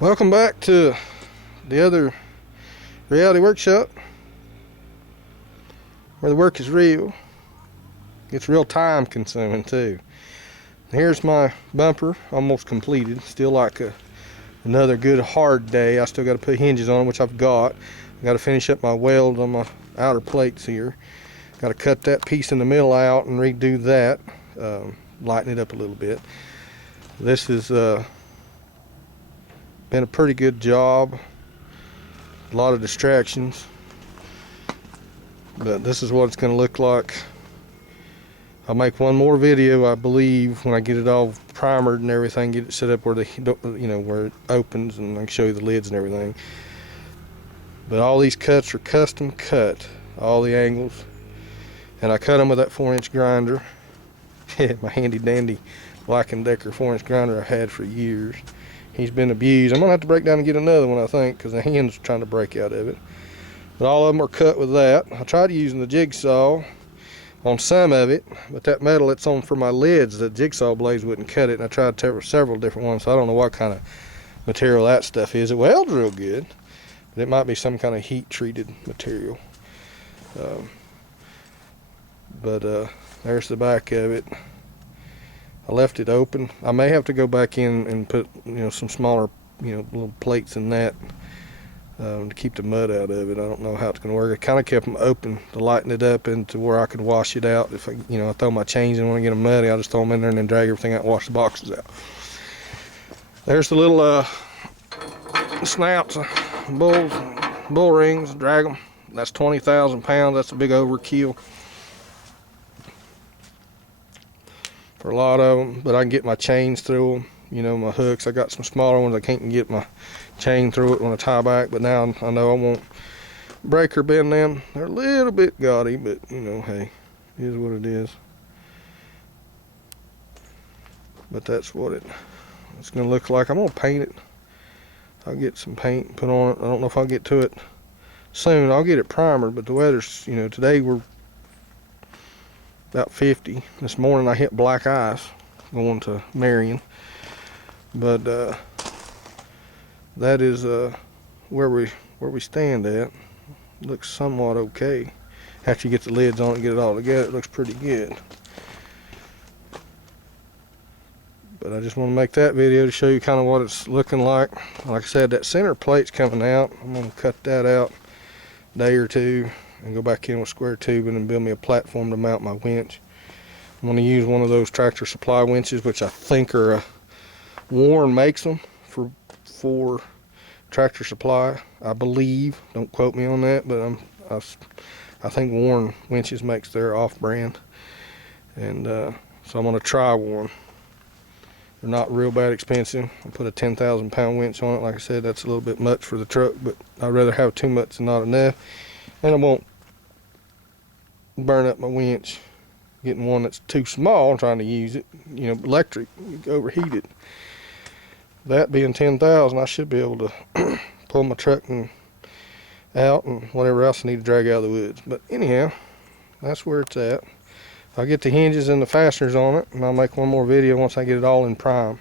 Welcome back to the other reality workshop where the work is real. It's real time consuming too. Here's my bumper, almost completed. Still like another good hard day. I still got to put hinges on it, which I've got. I got to finish up my weld on my outer plates here. Got to cut that piece in the middle out and redo that, lighten it up a little bit. This has been a pretty good job. A lot of distractions, but this is what it's going to look like. I'll make one more video, I believe, when I get it all primered and everything, get it set up where where it opens, and I can show you the lids and everything. But all these cuts are custom cut, all the angles, and I cut them with that 4-inch grinder. My handy dandy Black & Decker 4-inch grinder I've had for years. He's been abused. I'm gonna have to break down and get another one, I think, because the hand's trying to break out of it. But all of them are cut with that. I tried using the jigsaw on some of it, but that metal that's on for my lids, the jigsaw blades wouldn't cut it, and I tried several different ones, so I don't know what kind of material that stuff is. It welds real good, but it might be some kind of heat treated material. There's the back of it. I left it open. I may have to go back in and put some smaller little plates in that to keep the mud out of it. I don't know how it's going to work. I kind of kept them open to lighten it up into where I could wash it out. If I throw my chains in when I get them muddy, I'll just throw them in there and then drag everything out and wash the boxes out. There's the little snouts, bull rings, drag them. That's 20,000 pounds. That's a big overkill for a lot of them, but I can get my chains through them. My hooks, I got some smaller ones I can't get my chain through it when I tie back, but now I know I won't break or bend them. They're a little bit gaudy, but hey, it is what it is. But that's what it's gonna look like. I'm gonna paint it. I'll get some paint and put on it. I don't know if I'll get to it soon. I'll get it primered, but the weather's, today we're about 50. This morning I hit black ice going to Marion, but that is where we stand at. Looks somewhat okay. After you get the lids on it and get it all together, it looks pretty good. But I just want to make that video to show you kind of what it's looking like. Like I said, that center plate's coming out. I'm going to cut that out a day or two and go back in with square tubing and build me a platform to mount my winch. I'm going to use one of those Tractor Supply winches, which I think are Warren makes them for Tractor Supply, I believe. Don't quote me on that, but I think Warren winches makes their off-brand, and so I'm going to try one. They're not real bad expensive. I put a 10,000 pound winch on it. Like I said, that's a little bit much for the truck, but I'd rather have too much than not enough, and I won't burn up my winch getting one that's too small trying to use it. Electric, you can overheat it. That being 10,000, I should be able to pull my truck out and whatever else I need to drag out of the woods. But anyhow, that's where it's at. I'll get the hinges and the fasteners on it, and I'll make one more video once I get it all in prime.